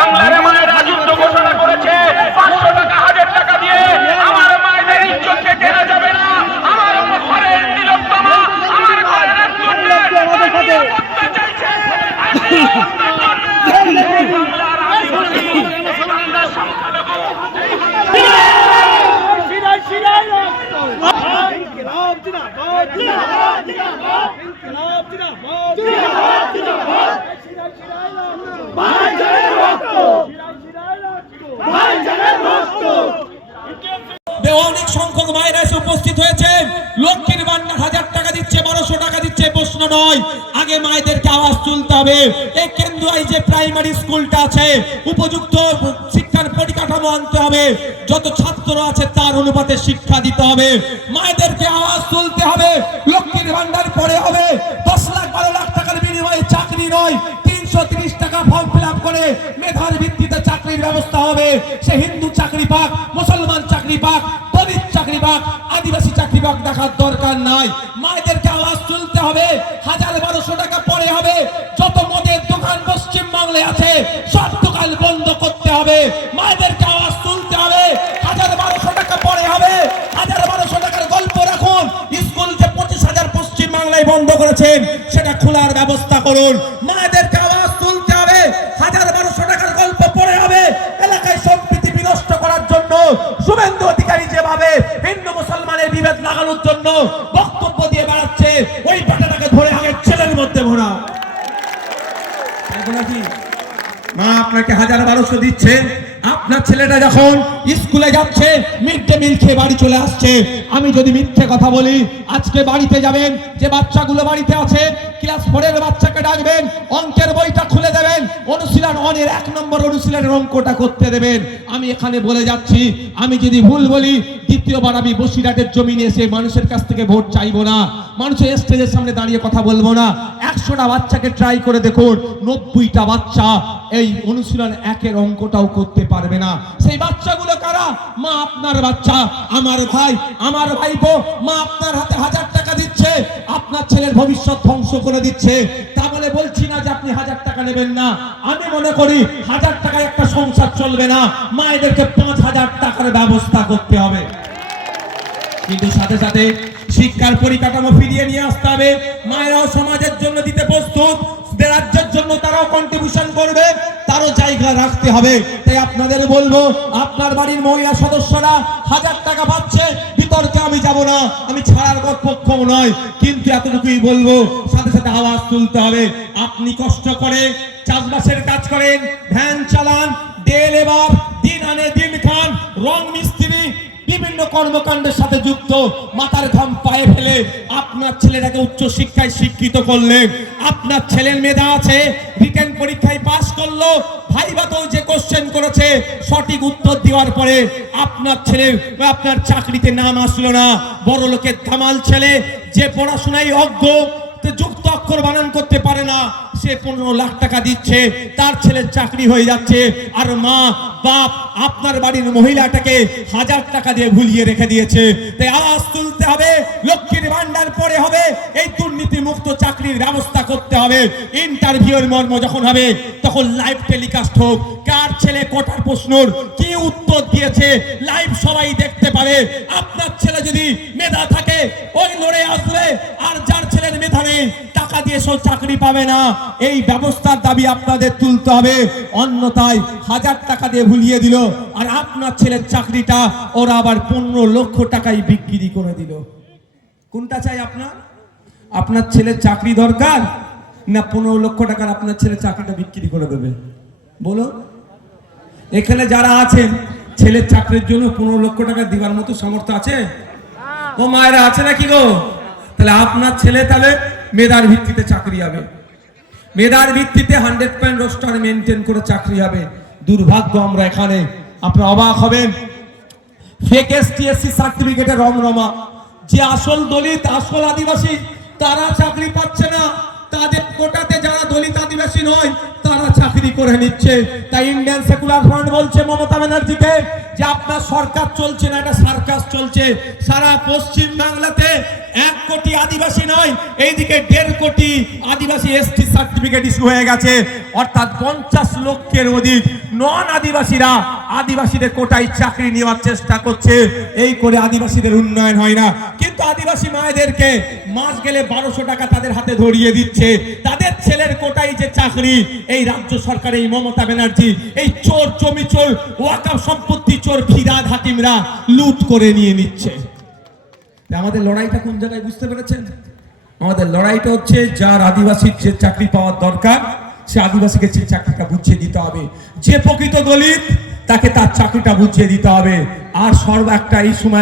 বাংলার মায়ের রাজত্ব ঘোষণা করেছে। পাঁচশো টাকা হাজার টাকা দিয়ে আমার মায়েদের ইজ্জতকে কেনা যাবে না। আমার ঘরের তিলোত্তমা ঘরের জিন্দাবাদ জিন্দাবাদ জিন্দাবাদ জিন্দাবাদ জিন্দাবাদ জিন্দাবাদ অনেক সংখ্যক মায়েরা এসে উপস্থিত হয়েছে। লক্ষ্মীর ভান্ডার হাজার টাকা দিচ্ছে, বারোশো টাকা দিচ্ছে, প্রশ্ন নয়। আগে মায়েদেরকে আওয়াজ তুলতে হবে। এই কেন্দ্রীয় যে প্রাইমারি স্কুলটা আছে, উপযুক্ত শিক্ষার পরিকাঠামো আনতে হবে। যত ছাত্র আছে, তার অনুপাতে শিক্ষা দিতে হবে। মায়েদেরকে আওয়াজ তুলতে করে মেধার ভিত্তিতে চাকরির ব্যবস্থা হবে। সে হিন্দু চাকরি পাক, মুসলমান চাকরি পাক, দলিত চাকরি পাক, আদিবাসী চাকরি পাক দেখার দরকার নাই। মায়েদেরকে আওয়াজ তুলতে হবে, হাজার বারোশো টাকা পরে হবে। যত মদের দোকান পশ্চিম বাংলায় আছে, সব দোকান বন্ধ করতে হবে। মায়েদেরকে আওয়াজ তুলতে হবে, হাজার বারোশো টাকা পরে হবে। হাজার বারোশো টাকার গল্প রাখুন। স্কুল যে পঁচিশ হাজার পশ্চিম বাংলায় বন্ধ করেছেন, সেটা খোলার ব্যবস্থা করুন। মায়েদেরকে আওয়াজ তুলতে হবে হাজার বারোশো টাকার গল্প পড়ে হবে এলাকায় সম্প্রীতি বিনষ্ট করার জন্য শুভেন্দু অধিকারী যেভাবে হিন্দু মুসলমানের বিভেদ লাগানোর জন্য বক্তব্য দিয়ে বেড়াচ্ছে, ওই বাটাটাকে ধরে আগে ছেলের মধ্যে ভরা। মা আপনাকে হাজার বারোশো দিচ্ছে আপনার ছেলেটা যখন স্কুলে যাচ্ছে মিড ডে মিল খেয়ে বাড়ি চলে আসছে। আমি যদি মিথ্যে কথা বলি, আজকে বাড়িতে যাবেন, যে বাচ্চাগুলো বাড়িতে আছে ক্লাস ফোরের বাচ্চাকে ডাকবেন, অঙ্কের বইটা খুলে দেবেন, অনুশীলন অনের এক নম্বর অনুশীলনের অঙ্কটা করতে দেবেন। আমি এখানে বলে যাচ্ছি, আমি যদি ভুল বলি, দ্বিতীয়বার আমি বসিরহাটের জমিনে এসে মানুষের কাছ থেকে ভোট চাইব না। মানুষের স্টেজের সামনে দাঁড়িয়ে কথা বলব না। একশোটা বাচ্চাকে ট্রাই করে দেখুন, নব্বইটা বাচ্চা এই অনুশীলন একের অঙ্কটাও করতে পারবে না। সেই বাচ্চাগুলো কারা? মা আপনার বাচ্চা, আমার ভাই, আমার ভাইপো, মা আপনার হাতে হাজার টাকা দিচ্ছে, আপনার ছেলের ভবিষ্যৎ ধ্বংস করে দিচ্ছে। তা বলে বলছি না যে আপনি হাজার টাকা নেবেন না। আমি মনে করি হাজার টাকায় একটা সংসার চলবে না। মায়েদেরকে পাঁচ হাজার টাকার ব্যবস্থা করতে হবে। কিন্তু সাথে সাথে শিক্ষার পরিকাঠামো ফিরিয়ে নিয়ে আসতে হবে। মায়েরাও সমাজের জন্য দিতে প্রস্তুত। রাজ্যের জন্য তারাও কন্ট্রিবিউশন করবে, তারও জায়গা রাখতে হবে। তাই আপনাদের বলব, আপনার বাড়ির মহিলা সদস্যরা হাজার টাকা পাচ্ছে, বিতর্কে আমি যাব না, আমি ছাড়ার পক্ষ নয়। কিন্তু এতটুকুই বলব, সাথে সাথে আওয়াজ তুলতে হবে। আপনি কষ্ট করে চাষবাসের কাজ করেন ভ্যান চালান ডে লেবার দিন আনে দিন খান, রং মিস্ত্রি বিভিন্ন কর্মকাণ্ডের সাথে যুক্ত, মাথার ঘাম পায়ে ফেলে আপনার ছেলেটাকে উচ্চ শিক্ষায় শিক্ষিত করলেন আপনার ছেলের মেধা আছে রিটেন পরীক্ষায় পাশ করল ভাইবাতেও যে কোশ্চেন করেছে, সঠিক উত্তর দেওয়ার পরে আপনার ছেলে আপনার চাকরিতে নাম আসলো না। বড় লোকের ধামাল ছেলে, যে পড়াশোনায় অজ্ঞ যুক্ত অক্ষর বানান করতে পারে না। সে পনেরো লাখ টাকা দিচ্ছে, তার ছেলের চাকরি হয়ে যাচ্ছে, আর মা, বাপ, আপনার বাড়ির মহিলাটাকে হাজার টাকা দিয়ে ভুলিয়ে রেখে দিয়েছে। তাই আওয়াজ তুলতে হবে, লক্ষ্মীর ভান্ডার পরে হবে, এই দুর্নীতি মুক্ত চাকরির ব্যবস্থা করতে হবে। ইন্টারভিউর মর্ম যখন হবে, তখন লাইভ টেলিকাস্ট হোক। কার ছেলে কটার প্রশ্নর কি উত্তর দিয়েছে লাইভ সবাই দেখতে পারে আপনার ছেলে যদি মেধা থাকে ওই লড়ে আসবে আর যার ছেলের মেধা নেই টাকা চাকরি পাবে না। এই ব্যবস্থার দাবি আপনাদের তুলতে হবে। অন্যথায় হাজার টাকা দিয়ে ভুলিয়ে দিল। আর আপনার ছেলের চাকরিটা ওরা আবার পনেরো লক্ষ টাকায় বিক্রি করে দিল। কোনটা চাই আপনার? আপনার ছেলের চাকরি দরকার না পনেরো লক্ষ টাকার আপনার ছেলে চাকরিটা বিক্রি করে দেবে? বলো। এখানে যারা আছেন, ছেলের চাকরির জন্য পনেরো লক্ষ টাকা দিবার মতো সামর্থ্য আছে? ও মায়েরা আছে নাকি গো? তাহলে আপনার ছেলে তাহলে মেধার ভিত্তিতে চাকরি হবে। মেধার ভিত্তিতে হান্ড্রেড পয়েন্ট রোস্টার মেনটেন করে চাকরি হবে। দুর্ভাগ্য আমরা এখানে। আপনারা অবাক হবেন। ফেক এসটিএসসি সার্টিফিকেটে রমরমা। যে আসল দলিত, আসল আদিবাসী, তারা চাকরি পাচ্ছে না। তাদের কোটাতে যারা দলিত আদিবাসী নয় চাকরি করে নিচ্ছে। তাই ইন্ডিয়ান সেকুলার ফ্রন্ট বলছে মমতা ব্যানার্জিকে যে আপনার সরকার চলছে না, এটা সার্কাস চলছে। সারা পশ্চিম বাংলাতে এক কোটি আদিবাসী নয়, এইদিকে দেড় কোটি আদিবাসী এসটি সার্টিফিকেট ইস্যু হয়ে গেছে। অর্থাৎ পঞ্চাশ লক্ষের অধিক নন আদিবাসীরা আদিবাসীদের কোটায় চাকরি নেওয়ার চেষ্টা করছে। এই করে আদিবাসীদের উন্নয়ন হয় না। কিন্তু আদিবাসী মায়েদেরকে মাস গেলে বারোশো টাকা তাদের হাতে ধরিয়ে দিচ্ছে। তাদের ছেলের কোটায় যে চাকরি, এই রাজ্য সরকার এই মমতা ব্যানার্জি, এই চোর জমি চোর ওয়াকাপ সম্পত্তি চোর ফিরাদ হাকিমরা লুট করে নিয়ে নিচ্ছে। আমাদের লড়াইটা কোন জায়গায় বুঝতে পেরেছেন? আমাদের লড়াইটা হচ্ছে যার আদিবাসীর যে চাকরি পাওয়ার দরকার, সে আদিবাসীকে সেই চাকরিটা বুঝিয়ে দিতে হবে। যে প্রকৃত দলিত তাকে তার চাকরিটা বুঝিয়ে দিতে হবে। আর সর্ব একটা এই সময়